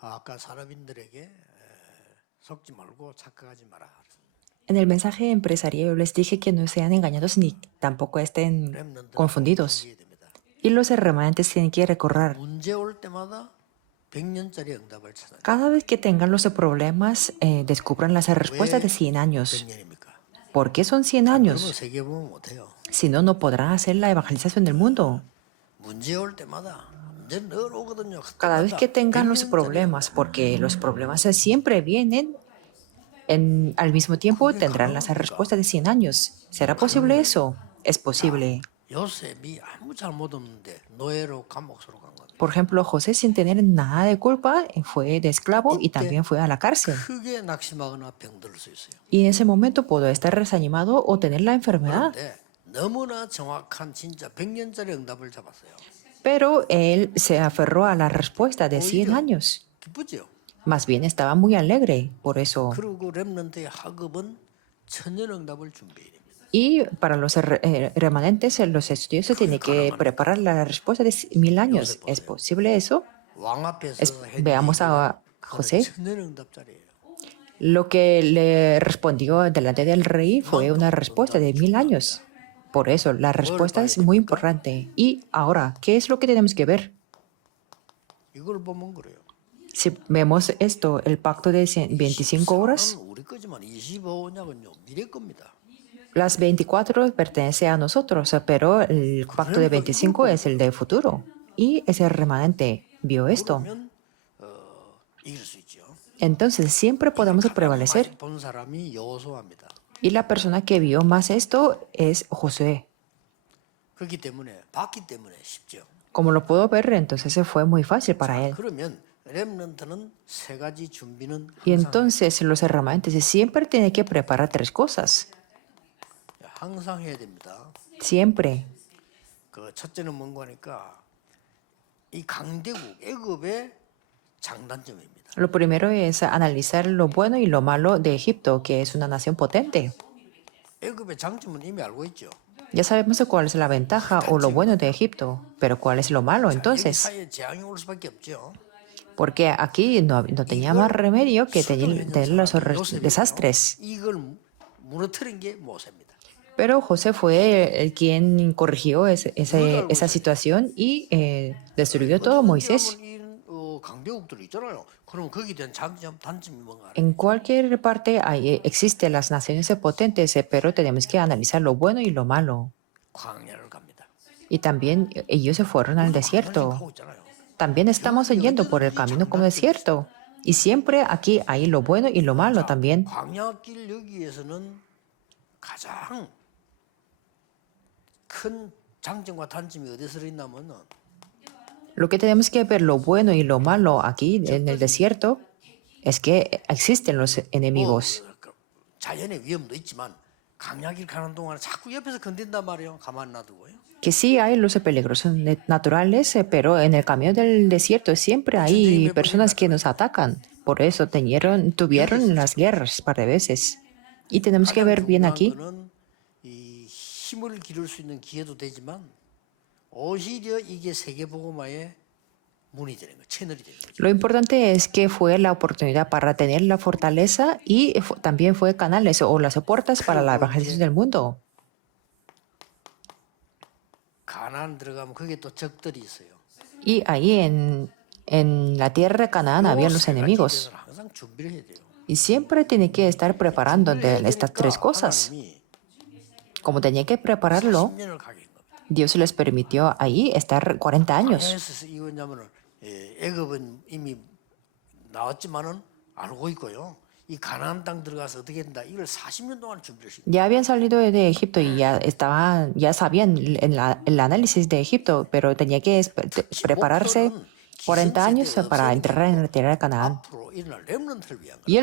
아까 사람인들에게 속지 말고 착각하지 마라. En el mensaje empresarial yo les dije que no sean engañados ni tampoco estén 렘넌트는 꼭 confundidos. 준비해야 됩니다. Y los remanentes tienen que recorrer. 문제 올 때마다 100년짜리 응답을 찾아야 Cada vez que tengan los problemas, descubran las respuestas de 100 años. 100년입니까? ¿Por qué son 100 그러면 años? 세계 보면 못해요. Si no, no podrán hacer la evangelización del mundo. 문제 올 때마다 문제 늘 오거든요. Cada vez que tengan los 100년짜리 problemas, porque los problemas siempre vienen, al mismo tiempo tendrán las respuestas de 100 años. ¿Será posible eso? Es posible. 요셉이 아무 잘못 없는데 노예로 감옥으로 간 겁니다. Por ejemplo, José, sin tener nada de culpa, fue de esclavo y también fue a la cárcel. 크게 낙심하거나 병들 수 있어요. Y en ese momento pudo estar desanimado o tener la enfermedad. 그런데 너무나 정확한 진짜 100년짜리 응답을 잡았어요. Pero él se aferró a la respuesta de 100 años. 기쁘죠? Más bien estaba muy alegre por eso. 그리고 렘넌트의 학업은 천년 응답을 준비해야 됩니다. Y para los remanentes, los estudiosos tienen que preparar la respuesta de 1000 años. ¿Es posible eso? 왕 앞에서 Veamos a José. 천년 응답자리예요. Lo que le respondió delante del rey fue una respuesta de 1000 años. Por eso, la respuesta es muy importante. Y ahora, ¿qué es lo que tenemos que ver? 이걸 보면 그래요. Si vemos esto, el pacto de 25 horas, 우리 거지만 25년은요 미래 겁니다. las 24 pertenece a nosotros, pero el pacto de 25 es el de futuro. Y ese remanente vio esto. 그러면 이길 수 있죠. Entonces, siempre podemos prevalecer. 본 사람이 여호수아입니다. Y la persona que vio más esto es Josué. 그렇기 때문에 봤기 때문에 쉽죠. Como lo puedo ver, entonces fue muy fácil para él. 그러면 렘넌트는 세 가지 준비는 Y 항상, entonces los remanentes siempre tienen que preparar 3 cosas. 항상 해야 됩니다. Siempre. 그 첫째는 뭔가 하니까 이 강대국 애굽의 장단점입니다. Lo primero es analizar lo bueno y lo malo de Egipto, que es una nación potente. 애굽의 장점은 이미 알고 있죠. Ya sabemos cuál es la ventaja o lo bueno de Egipto, pero cuál es lo malo 여기 entonces. 사이에 재앙이 올 수밖에 없죠. Porque aquí no tenía más remedio que tener los desastres. 이걸 무너뜨린 게 모세입니다. Pero José fue el quien corrigió esa situación y destruyó todo Moisés. 강대국들 있잖아요. 그럼 거기에 대한 장점, 단점이 뭔가? En cualquier parte existen las naciones potentes, pero tenemos que analizar lo bueno y lo malo. 광야를 갑니다. Y también ellos se fueron al desierto. 하고 있잖아요. También estamos yendo por el camino como desierto. Y siempre aquí hay lo bueno y lo malo también. 광야길 여기에서는 가장 큰 장점과 단점이 어디서 있냐면은 Lo que tenemos que ver lo bueno y lo malo aquí en el desierto es que existen los enemigos. 자연의 위험도 있지만 광야길 가는 동안에 자꾸 옆에서 건든단 말이에요. 가만 놔두고요. Que sí hay los peligros naturales, pero en el camino del desierto siempre hay personas que nos atacan. Por eso tuvieron las guerras un par de veces. Y tenemos que ver bien aquí. 이 힘을 기를 수 있는 기회도 되지만 오히려 이게 세계복음화의 문이 되는 거, 채널이 되는 거죠. Lo importante es que fue la oportunidad para tener la fortaleza y también fue canales o las puertas para la evangelización del mundo. 가나안 들어가면 거기에 또 적들이 있어요. Y ahí en la tierra de Canaán había los enemigos. 항상 준비를 해야 돼요. Y siempre tiene que estar preparando de estas 3 cosas. 하나님이 Como tenía que prepararlo, 10년을 가게 한 겁니다. Dios les permitió ahí estar 40 años. 광야에서 이거냐면은 애굽은 이미 나왔지만은 알고 있고요. 이 가나안 땅 들어가서 어떻게 된다. 이걸 40년 동안 준비를 했어요. Ya habían salido de Egipto y ya sabían el análisis de Egipto, pero tenía que prepararse 40 años para entrar en la tierra de Canaán. 앞으로 일어날 렘넌트를 위한 거. Y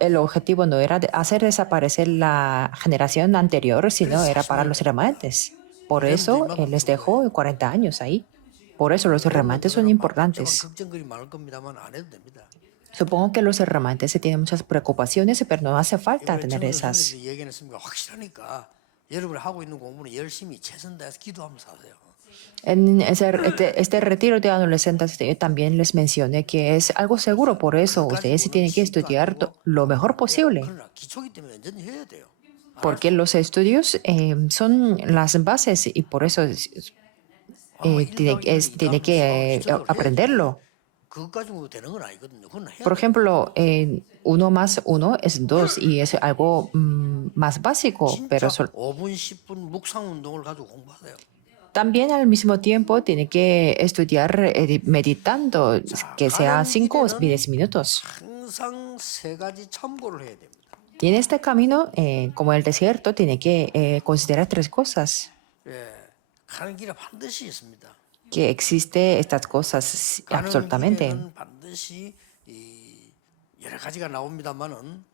el objetivo no era hacer desaparecer la generación anterior, sino era para los remanentes. Por eso Él les dejó 40 años ahí. Por eso los remanentes son importantes. 걱정거리 많을 겁니다만 안 해도 됩니다. Supongo que los remanentes tienen muchas preocupaciones, pero no hace falta tener esas. 얘기했습니다. 확실하니까 여러분이 하고 있는 공부는 열심히 최선 다해서 기도하면서 하세요. En este retiro de adolescentes también les mencioné que es algo seguro, por eso ustedes sí tienen que estudiar lo mejor posible, 그러나 기초기 때문에 완전히 해야 돼요. porque los estudios son las bases y por eso tiene que aprenderlo. 그것 가지고 되는 건 아니거든요. 그건 해야 Por 돼요. ejemplo, 1 más 1 es 2 y es algo más básico, pero 진짜 5분, 10분 묵상 운동을 가지고 공부하세요. también al mismo tiempo tiene que estudiar meditando, que sea 5 o 10 minutos. 항상 세 가지 참고를 해야 됩니다. Y en este camino, como el desierto, tiene que considerar 3 cosas. 예, 가는 길에 반드시 있습니다. Que existe estas cosas 가는 absolutamente. 길에는 반드시 이 여러 가지가 나옵니다만은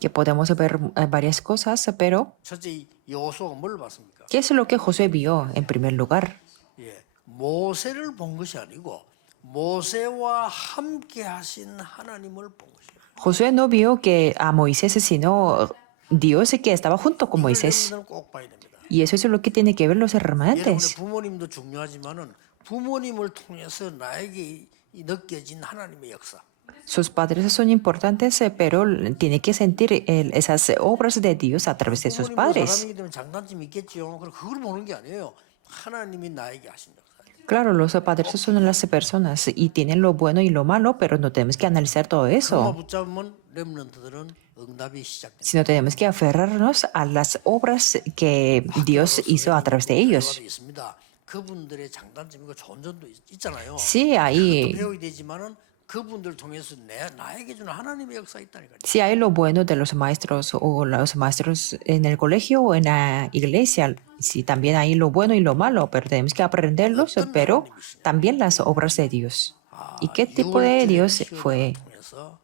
Que podemos ver varias cosas, pero 첫째 이 여호수아가 뭘 봤습니까? ¿qué es lo que Josué vio en primer lugar? 예, 모세를 본 것이 아니고 모세와 함께 하신 하나님을 본 것이에요. Josué no vio que a Moisés, sino Dios que estaba junto con Moisés. 여러분들은 꼭 봐야 됩니다. Y eso es lo que tiene que ver los 여러분의 hermanantes. 부모님도 중요하지만은 부모님을 통해서 나에게 이 느껴진 하나님의 역사. Sus padres son importantes, pero tiene que sentir esas obras de Dios a través de sus 부모님도 padres. 사람이기 때문에 장단점이 있겠죠. 그럼 그걸 보는 게 아니에요. 하나님이 나에게 하신 역사. Claro, los padres son las personas y tienen lo bueno y lo malo, pero no tenemos que analizar todo 그것만 eso, 붙잡으면 렘넌트들은 응답이 시작됩니다. sino tenemos que aferrarnos a las obras que Dios hizo a través de ellos. 결과도 있습니다. 그분들의 장단점이고 좋은 점도 있잖아요. Sí, ahí, 그것도 배워야 되지만은 그분들 통해서 나에게 주는 하나님의 역사 있다니까요. sí hay lo bueno de los maestros o los maestros en el colegio o en la iglesia. Sí, también hay lo bueno y lo malo, pero tenemos que aprenderlos, pero también las obras de Dios. ¿Y qué tipo de Dios fue 통해서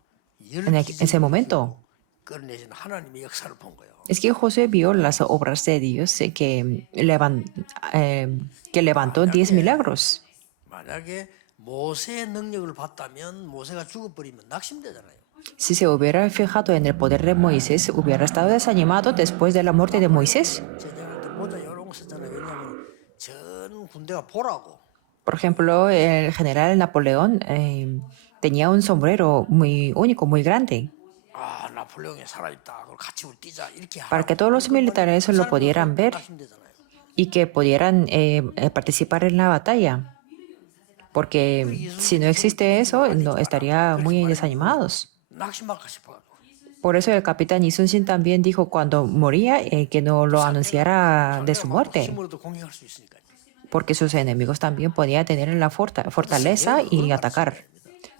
en ese momento? 끌어내신 하나님의 역사를 본 거예요. Es que José vio las obras de Dios que levantó 10 milagros. 만약에 모세의 능력을 봤다면 모세가 죽어버리면 낙심되잖아요. Si se hubiera fijado en el poder de Moisés, hubiera estado desanimado después de la muerte de Moisés. 제자한테 모자 이런 거 썼잖아요. 왜냐하면 전 군대가 보라고. Por ejemplo, el general Napoleón tenía un sombrero muy único, muy grande, 아 나폴레옹이 살아있다. 그걸 같이 우리 뛰자 이렇게 para que todos los militares lo pudieran ver 낙심되잖아요. y que pudieran participar en la batalla. Porque si no existe eso, no estaría muy desanimados. 낙심할까 싶어가지고. Por eso el capitán Isun-sin también dijo cuando moría que no lo anunciara de su muerte, 힘으로도 공격할 수 있으니까. porque sus enemigos también podían tener la fortaleza y atacar.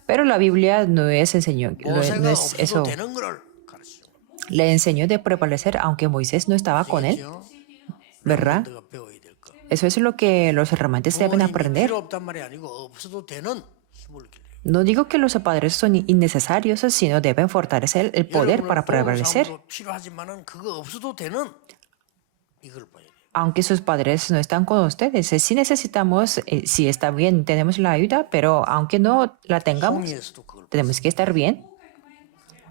Pero la Biblia no es 모세가 eso. 없어도 되는 거를 가르치죠. Le enseñó de prevalecer aunque Moisés no estaba con él, ¿verdad? 내가 배워야 될 거. Eso es lo que los hermanantes deben 부모님이 aprender. 필요 없단 말이 아니고 없어도 되는 힘을 길러요. No digo que los padres son innecesarios, sino deben fortalecer el poder para prevalecer. 사람도 필요하지만은 그거 없어도 되는 이걸 봐야 돼요. Aunque sus padres no están con ustedes, sí necesitamos, sí está bien, tenemos la ayuda, pero aunque no la tengamos, 홍해에서도 그걸 tenemos que estar bien.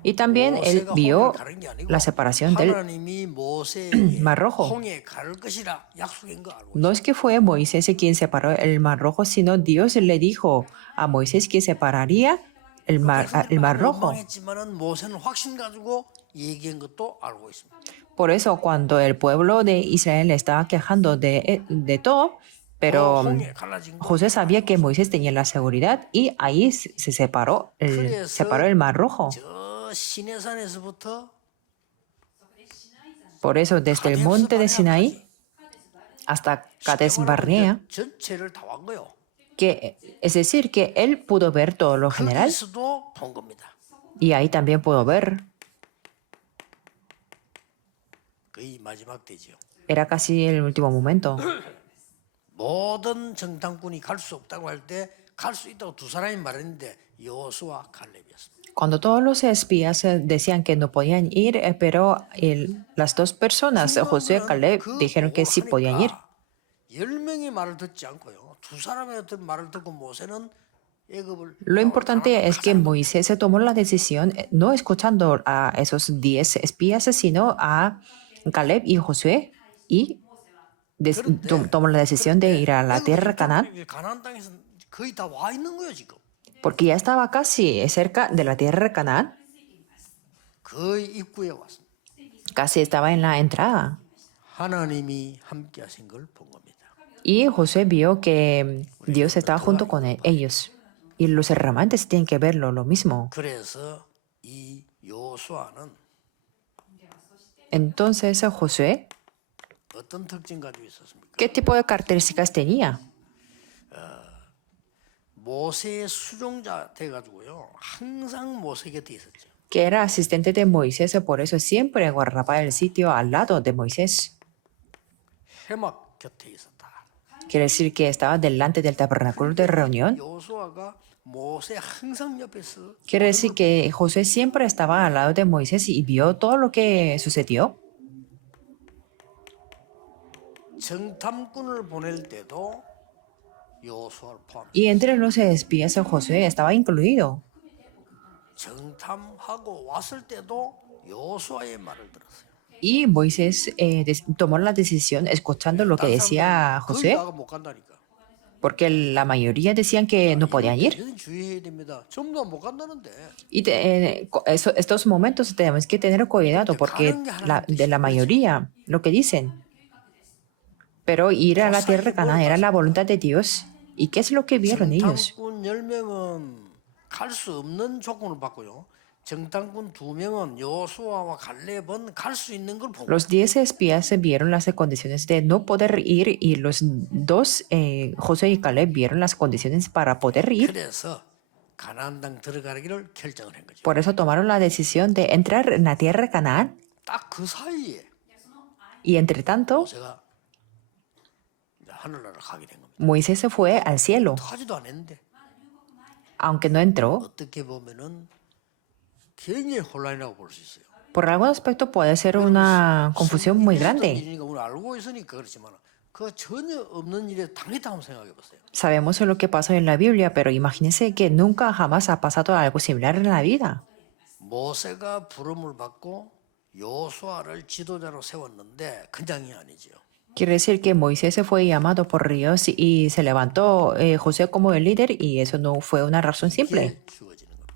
Y también él 모세가 vio 홍해를 가른 게 아니고 la separación del 하나님이 모세에게 Mar Rojo. 홍해 가를 것이라 약속인 거 알고 No es que fue Moisés quien separó el Mar Rojo, sino Dios le dijo a Moisés que separaría el Mar Rojo. 원망했지만은 모세는 확신 가지고 얘기한 것도 알고 있습니다. Por eso cuando el pueblo de Israel estaba quejando de todo, pero 홍해 갈라진 거. José sabía que Moisés tenía la seguridad y ahí se separó el Mar Rojo. 저 시내산에서부터 Por eso desde el monte de Sinaí hasta Cades Barnea, 전체를 다 wan 거요. que es decir, que él pudo ver todo lo general 거기서도 본 겁니다. y ahí también pudo ver. 거의 마지막 때죠. Era casi el último momento. 모든 정탐꾼이 갈 수 없다고 할 때 갈 수 있다고 두 사람이 말했는데 여호수아 칼렙이었습니다. Cuando todos los espías decían que no podían ir, pero las dos personas, Josué y Caleb, dijeron que sí podían ir. 10명의 말을 듣지 않고요. 두 사람의 어떤 말을 듣고 모세는 애굽을 Lo importante es que Moisés se tomó la decisión no escuchando a esos 10 espías, sino a Caleb y Josué, y tomó la decisión de ir a la tierra de Canaán, 가나안 땅에서 거의 다 와 있는 거예요 지금. porque ya estaba casi cerca de la tierra de Canaán, 거의 입구에 왔습니다. casi estaba en la entrada. 하나님이 함께 하신 걸 본 겁니다. Y José vio que Dios estaba junto con ellos. Y los hermantes tienen que verlo, lo mismo. 그래서 이 요수아는 Entonces Josué, 어떤 특징 가지고 있었습니까? ¿qué tipo de características tenía? 모세의 수종자 돼가지고요. 항상 모세 곁에 있었죠. Que era asistente de Moisés, por eso siempre guardaba el sitio al lado de Moisés. 해막 곁에 있었다. Quiere decir que estaba delante del tabernáculo de reunión. 요수아가 모세 항상 옆에서 Quiere decir que José siempre estaba al lado de Moisés y vio todo lo que sucedió. 정탐꾼을 보낼 때도 요수아를 포함. Y entre los espías José estaba incluido. 정탐하고 왔을 때도 요수아의 말을 들었어요. Y Moisés tomó la decisión escuchando lo que decía 거기 José, 나가 못 간다니까. porque la mayoría decían que no podían ir. 대단히 주의해야 됩니다. 전부 다 못 간다는데. Y estos momentos tenemos que tener cuidado porque de la mayoría lo que dicen. Pero ir a la tierra de Canaán era la voluntad de Dios. ¿Y qué es lo que vieron ellos? 정탐꾼 10명은 갈 수 없는 조건을 받고요. 정탐꾼 2명은 요수아와 갈렙은 갈 수 있는 걸 본 거예요. Los 10 espías vieron las condiciones de no poder ir y los dos, José y Caleb, vieron las condiciones para poder ir. 그래서 가나안 땅 들어가기를 결정을 한 거죠. Por eso tomaron la decisión de entrar en la tierra de Canaán. 딱 그 사이에 Y entre tanto, 모세가 하늘나라를 가게 된 겁니다. Moisés se fue al cielo. 하지도 않았는데 Aunque no entró, 어떻게 보면은 굉장히 혼란이라고 볼 수 있어요. por algún aspecto puede ser una confusión muy grande. 일이니까 우리 알고 있으니까 그렇지만 그 전혀 없는 일에 당했다 한번 생각해 보세요. Sabemos lo que pasó en la Biblia, pero imagínense que nunca jamás ha pasado algo similar en la vida. 모세가 부름을 받고 요수아를 지도자로 세웠는데 그냥이 아니죠. Quiere decir que Moisés se fue llamado por Dios y se levantó José como el líder y eso no fue una razón simple. 이게 주어지는 겁니다.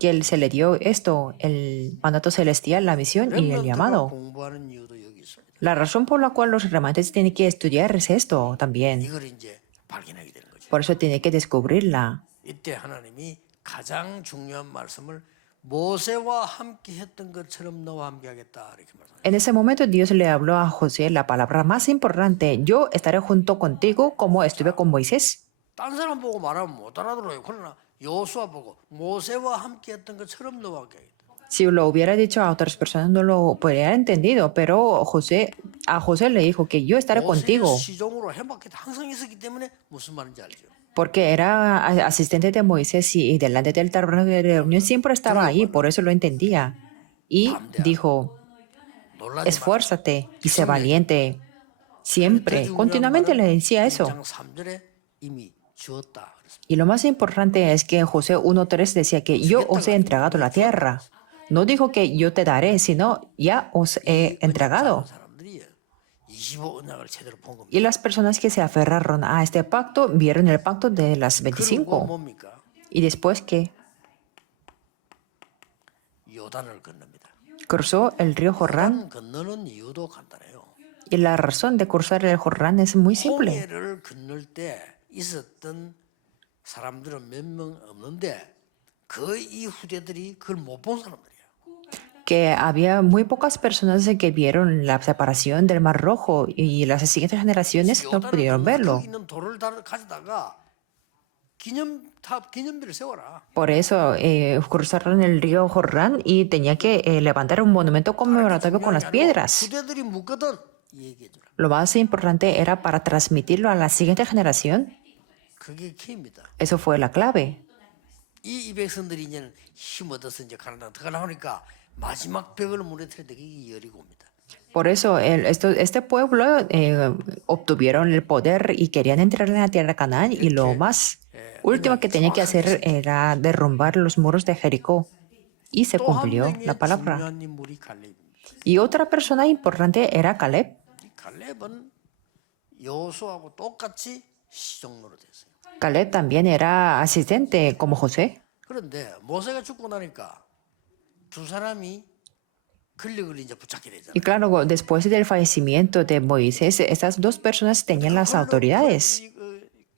Que él se le dio esto, el mandato celestial, la misión y el 렘넌트가 llamado. 공부하는 이유도 여기 있습니다. La razón por la cual los remanentes tienen que estudiar es esto también. 이걸 이제 발견하게 되는 거죠. Por eso tienen que descubrirla. 이때 하나님이 가장 중요한 말씀을 모세와 함께 했던 것처럼 너와 함께 하겠다 이렇게 말합니다. En ese momento Dios le habló a José la palabra más importante. Yo estaré junto contigo como estuve con Moisés. 딴 사람 보고 말하면 못 알아들어요. 그러나 여호수아 보고 모세와 함께 했던 것처럼 너와 함께 하겠다. Si lo hubiera dicho a otras personas no lo podrían entendido, pero a José le dijo que yo estaré contigo 모세의 시종으로 해막에 항상 있었기 때문에 무슨 말인지 알죠. porque era asistente de Moisés y delante del tabernáculo de reunión siempre estaba ahí, por eso lo entendía. Y dijo, 놀라지 esfuérzate y sé valiente. Siempre, continuamente le decía eso. 1장 3절에 이미 주었다. 그랬습니다. Y lo más importante es que en José 1.3 decía que yo os he entregado la tierra. No dijo que yo te daré, sino ya os he entregado. 사람들이 25 언약을 제대로 본 겁니다. Y las personas que se aferraron a este pacto vieron el pacto de las 그리고 25. 뭡니까? Y después que 요단을 건넙니다. cruzó el río Jordán. 건너는 이유도 간단해요. Y la razón de cruzar el Jordán es muy simple. 홍해를 건널 때 있었던 사람들은 몇 명 없는데 거의 이 후대들이 그걸 못 본 사람들이에요. Que había muy pocas personas que vieron la separación del Mar Rojo y las siguientes generaciones no 요단을 pudieron 건너 verlo. 거기 있는 돌을 가져다가 기념비를 세워라. Por eso cruzaron el río Jordán y tenía que levantar un monumento conmemorativo con las piedras. 후대들이 묻거든 이 얘기해주라. Lo más importante era para transmitirlo a la siguiente generación. 그게 키입니다. Eso fue la clave. 이 백성들이 이제는 힘 얻어서 이제 가나안 들어가려 하니까 마지막 벽을 무너뜨릴 때 그게 열리고 옵니다. Por eso este pueblo obtuvieron el poder y querían entrar en la tierra de Canaán y lo más último que tenía que hacer era derrumbar los muros de Jericó. Y se 또 한 cumplió 명의 la palabra. 중요한 인물이 갈렙입니다. Y otra persona importante era Caleb. 이 갈렙은 여호수아하고 똑같이 시종로로 됐어요. Caleb también era asistente como José. 그런데 모세가 죽고 나니까 두 사람이 권력을 이제 붙잡게 되잖아요. Y claro, después del fallecimiento de Moisés, estas dos personas tenían las autoridades.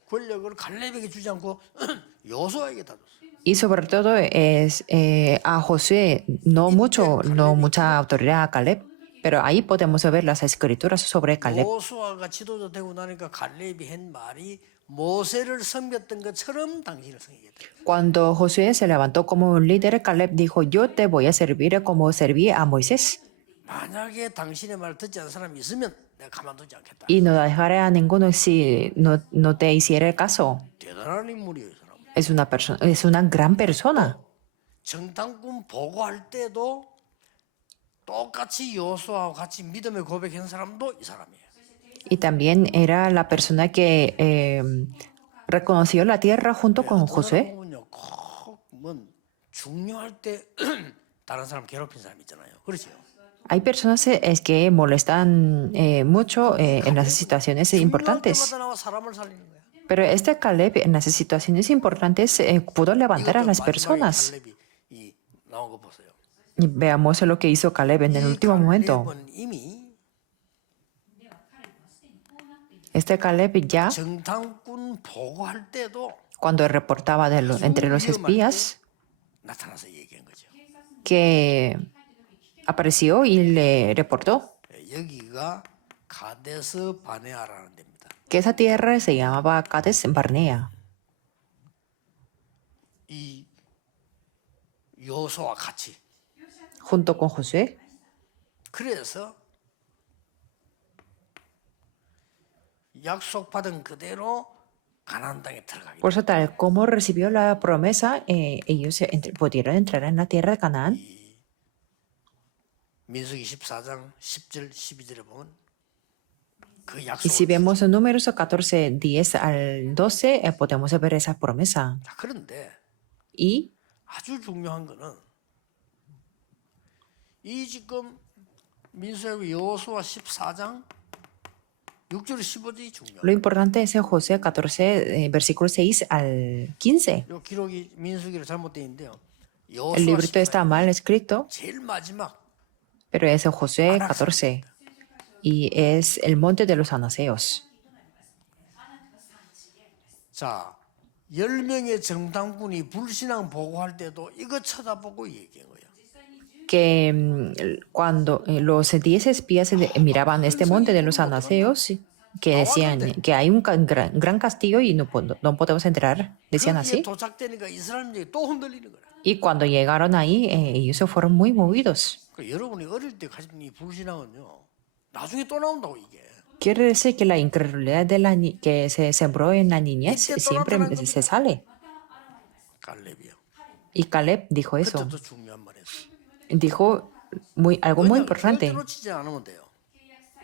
권력을 갈렙에게 주지 않고 여호수아에게 다 줬어요. Y sobre todo a José, no mucha autoridad a Caleb. Pero ahí podemos ver las escrituras sobre Caleb. 여호수아가 지도자 되고 나니까 갈렙이 한 말이 모세를 섬겼던 것처럼 당신을 섬기겠다. Cuando Josué se levantó como un líder, Caleb dijo, yo te voy a servir como serví a Moisés. 만약에 당신의 말 듣지 않는 사람이 있으면 내가 가만두지 않겠다. Y no dejaré a ninguno si no te hiciera caso. 대단한 인물이에요, 이 사람. Es una gran persona. 정탐꾼 보고할 때도 똑같이 여호수아와 같이 믿음의 고백한 사람도 이 사람이에요. Y también era la persona que reconoció la tierra junto con Josué. 보면요, 꼭뭐 중요할 때 다른 사람 괴롭힌 사람 있잖아요. 그렇죠? Hay personas que molestan mucho en las situaciones importantes. 때마다 나와 사람을 살리는 거야. Pero este Caleb en las situaciones importantes pudo levantar a las personas. 갈렙이 이 나온 거 보세요. Y veamos lo que hizo Caleb en el último momento. 갈렙은 이미 Este Caleb ya, 정탐꾼 보고할 때도 cuando reportaba entre los espías, 나타나서 얘기한 거죠. que apareció y le reportó 여기가 가데스 바네아라는 데입니다. que esa tierra se llamaba Cades Barnea. 이 여호수아와 같이. Junto con Josué. 그래서 약속받은 그대로 가나안 땅에 들어가게. Por eso, tal como recibió la promesa, ellos pudieron entrar en la tierra de Canaán. 민수기 14장 10절 12절에 보면 그 Y si 약속을. vemos en números 14, 10 al 12, podemos ver esa promesa. 자, 그런데 Y 아주 중요한 거는 이 지금 민수기 여호수아 14장 6절 15절이 중요해요. lo importante es en José 14, versículo 6 al 15. 이 기록이 민수기로 잘못되어 있는데요. El 여호수아 librito 14장 está mal escrito, 제일 마지막 pero es en José 14. Y es el monte de los anaseos. 자 10명의 정탐꾼이 불신앙 보고할 때도 이거 쳐다보고 얘기한 거예요. Que cuando los 10 espías miraban este monte de los anaseos, que decían que hay un gran castillo y no podemos entrar, decían 거기에 así. 도착되니까 이스라엘이 또 흔들리는 거야. Y cuando llegaron ahí, ellos se fueron muy movidos. 그러니까 여러분이 어릴 때 가진 이 불신앙은요. 나중에 또 나온다고 이게. Quiere decir que la incredulidad que se sembró en la niñez siempre se sale. 갈렙이요. Y Caleb dijo eso. 그때도 중요한 말이었어. Dijo algo muy importante. 절대로 치지 않으면 돼요.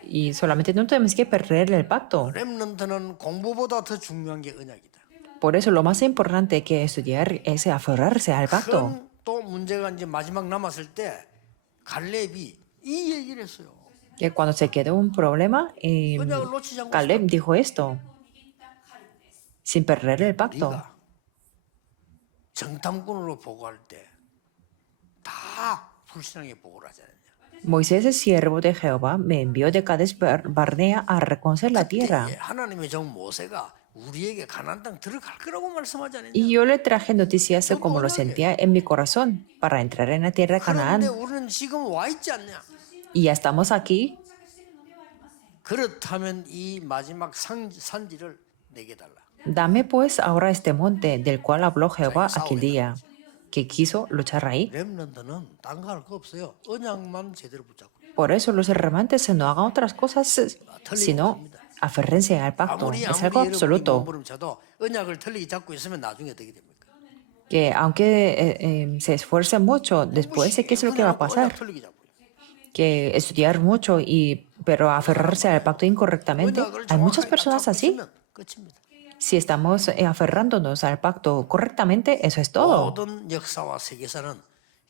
Y solamente no tenemos que perder el pacto. 렘넌트는 공부보다 더 중요한 게 언약이다. Por eso lo más importante que estudiar es aferrarse al pacto. 큰 또 문제가 이제 마지막 남았을 때 갈렙이 이 얘기를 했어요. Que cuando se quedó un problema, 언약을 놓치지 않고 Caleb dijo esto, sin perder el pacto. 네가 정탐꾼으로 보고할 때 다 불신앙에 보고를 하지 않았냐. Moisés, el siervo de Jehová, me envió de Cades Barnea a reconocer la tierra. 그때 하나님의 정 모세가 우리에게 가나안 땅 들어갈 거라고 말씀하지 않았냐. Y yo le traje noticias como lo sentía en mi corazón para entrar en la tierra de 그런데 Canaán. 우리는 지금 와 있지 않냐. Y ya estamos aquí. 그렇다면 이 마지막 산지를 내게 달라. Dame pues ahora este monte del cual habló Jehová aquel día, que quiso luchar ahí. 렘넌트는 딴 거 할 거 없어요. 언약만 제대로 붙잡고. Por eso los remanentes no hagan otras cosas, sino aférrense al pacto. 아무리 Es algo 여러분이 absoluto. 몸부림쳐도 언약을 틀리게 잡고 있으면 나중에 어떻게 됩니까? Que aunque se esfuercen mucho, después ¿qué es lo que va a pasar? 언약 틀리게 잡고 있어요. Que estudiar mucho pero aferrarse al pacto incorrectamente. 언약을 Hay muchas 정확하게 personas 잡고 así. 있으면 끝입니다. Si estamos aferrándonos al pacto correctamente, eso es todo. 모든 역사와 세계사는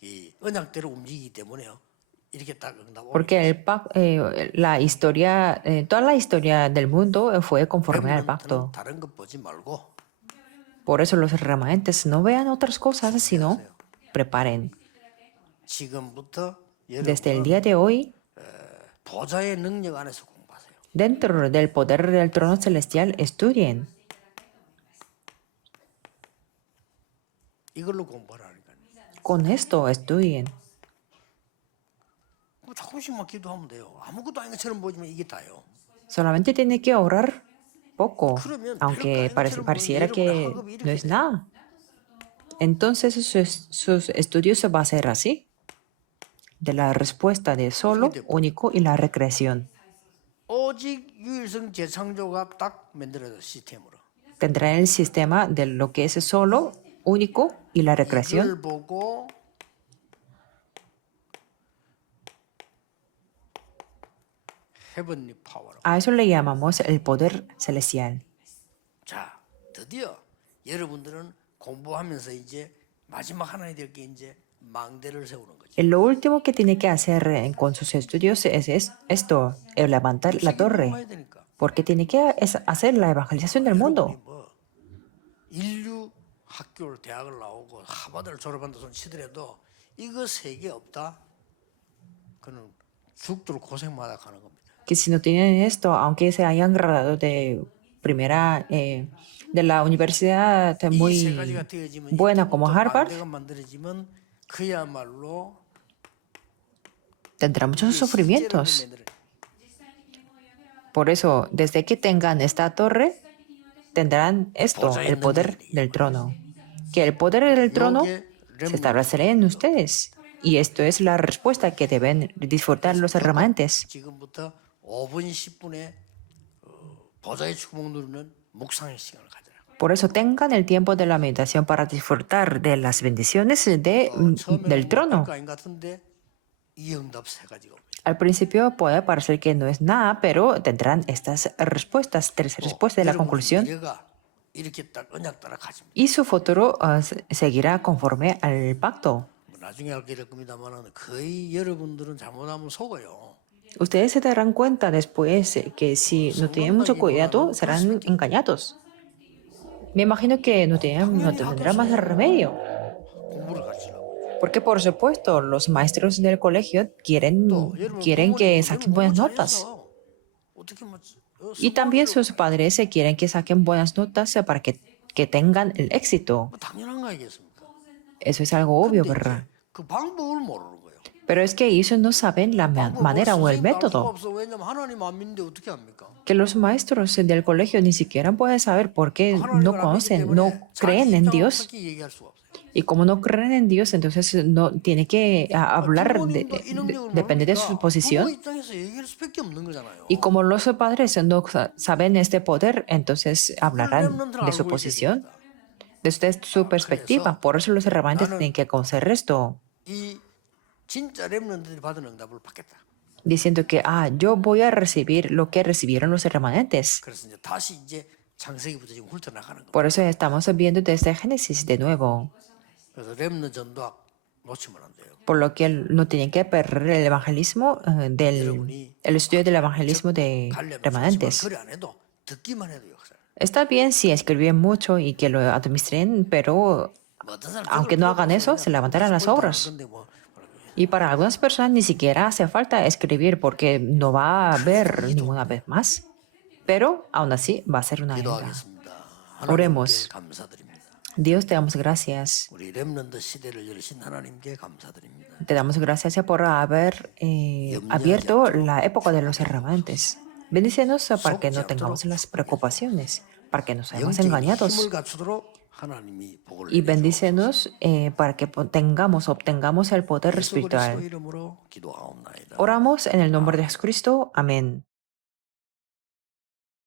이 언약대로 움직이기 때문에요. 이렇게 딱 응답 Porque la historia, toda la historia del mundo fue conforme al 렘넌트는 pacto. 다른 것 보지 말고 Por eso los remanentes no vean otras cosas, sino 준비하세요. preparen. 지금부터 Desde el 여러분은 día de hoy, 보좌의 능력 안에서 공부하세요. dentro del poder del trono celestial, estudien. 이걸로 공부하라니까요. Con esto estudien. 뭐 조금씩만 기도하면 돼요. 아무것도 아닌 것처럼 보이지만 이게 다요. Solamente tiene que orar poco, 그러면 aunque 별거 아닌 것처럼 pareciera 보이는데 que 여러분의 학업이 no 이렇게 es 돼요. nada. Entonces sus estudios va a ser así, de la respuesta de solo, único y la recreación. 오직 유일성 재창조가 딱 만들어져 시스템으로. Tendrá el sistema de lo que es solo, único y la recreación. 이걸 보고 헤븐리 파워로. A eso le llamamos el poder celestial. 자, 드디어 여러분들은 공부하면서 이제 마지막 하나님 될 게 이제 망대를 세우는 거죠. Lo último que tiene que hacer con sus estudios es esto, levantar la torre, 공부해야 되니까. porque tiene que hacer la evangelización del 여러분이 mundo. 뭐 인류 학교를 대학을 나오고 하버드를 졸업한다 손 치더라도 이거 세 개 없다. 그는 죽도록 고생마다 가는 겁니다. Que si no tienen esto, aunque se hayan graduado de primera, de la universidad 이 세 muy 가지가 되어지면 buena como 이때부터 Harvard, 망대가 만들어지면 그야말로 tendrá muchos 실제로도 sufrimientos. 만들어요. Por eso, desde que tengan esta torre, tendrán esto, el poder del trono. Que el poder del trono se establecerá en ustedes. Y esto es la respuesta que deben disfrutar los remanentes. 지금부터 5분 10분에 보좌의 축복 누리는 묵상의 시간을 가져라. Por eso tengan el tiempo de la meditación para disfrutar de las bendiciones del trono. 아닌 것 같은데 이 응답 세 가지가 옵니다. Al principio puede parecer que no es nada, pero tendrán estas respuestas, tres respuestas de la conclusión. 미래가 이렇게 딱 언약 따라 가집니다. Y su futuro seguirá conforme al pacto. 나중에 알게 될 겁니다만은 거의 여러분들은 잘못하면 속아요. Ustedes se darán cuenta después que si no tienen mucho cuidado, serán engañados. Me imagino que no tendrán más remedio. 공부를 가르치려고. Porque, por supuesto, los maestros del colegio quieren que saquen buenas notas. 어떻게 뭐 Y también sus padres quieren que saquen buenas notas para que tengan el éxito. 당연한 거 아니겠습니까? Eso es algo obvio, 근데 ¿verdad? 이제 그 방법을 모르는 거예요. Pero es que ellos no saben la manera o el 선생님도 알 수가 método. 없어. 왜냐면 하나님 안 믿는데 어떻게 합니까? Que los maestros del colegio ni siquiera pueden saber por qué no 하나님을 안 믿기 conocen, 때문에 no 자기 creen en 입장을 Dios. 솔직히 얘기할 수가 없어요. Y como no creen en Dios, entonces no tiene que hablar, 부모님도 이 능력을 depende de su 모르니까 부모 posición. 입장에서 얘기할 수밖에 없는 거잖아요. Y como los padres no saben este poder, entonces hablarán de su posición, desde su perspectiva. Por eso los hermanos tienen que conocer esto, 이 진짜 렘넌트들이 받은 응답을 받겠다. diciendo que yo voy a recibir lo que recibieron los remanentes. 그래서 이제 다시 이제 창세기부터 지금 훑어나가는 거예요. Por eso estamos viendo desde Génesis de nuevo, 그래서 렘넌트 전도학 놓치면 안 돼요. por lo que no tienen que perder el evangelismo, el estudio del evangelismo de 관련 remanentes. 그래 안 해도 듣기만 해도 역사를. Está bien si escriben mucho y que lo administren, pero 뭐 어떤 사람 aunque no hagan eso, se levantarán las obras. 근데 뭐 Y para algunas personas ni siquiera hace falta escribir porque no va a haber ninguna vez más. Pero aún así va a ser una ayuda. 기도하겠습니다. Oremos. 하나님께 감사드립니다. Dios, te damos gracias. 우리 렘넌트 시대를 열으신 하나님께 감사드립니다. Te damos gracias por haber abierto la época de los remanentes. Bendícenos para que no tengamos las preocupaciones, para que no seamos 영적인 engañados. 힘을 갖추도록 하나님이 복을 Y 내려주옵소서. bendícenos para que obtengamos el poder 예수 그리스도 espiritual. 이름으로 기도하옵나이다. Oramos en el nombre de Jesucristo. Amén.